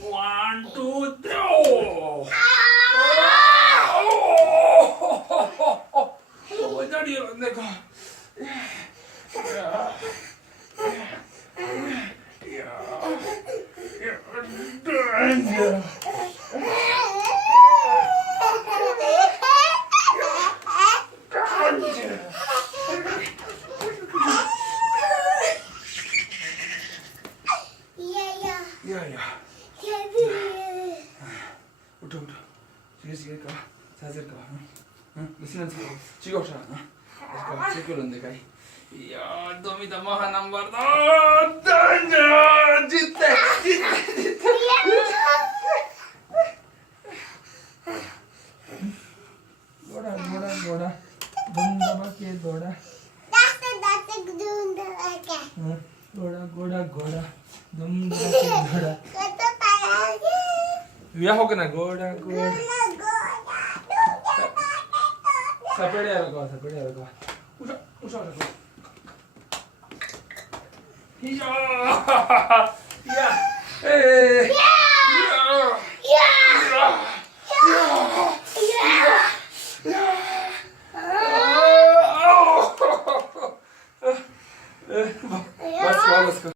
One, two, three. 원자리야 내가. 우ठो उठो सिकेगा साजेगा listen Chico छ यसको चिको लन्दै गाई या दोमी त महा नम्बर द दन्ज जित्ते जित्ते गोडा गोडा गोडा दन्दमा के गोडा दासे दुंदमा के गोडा गोडा गोडा दन्दमा के गोडा कत पाया या हो गना गोडा गोडा सपेड़े आरो उठा उठा उठा या या ए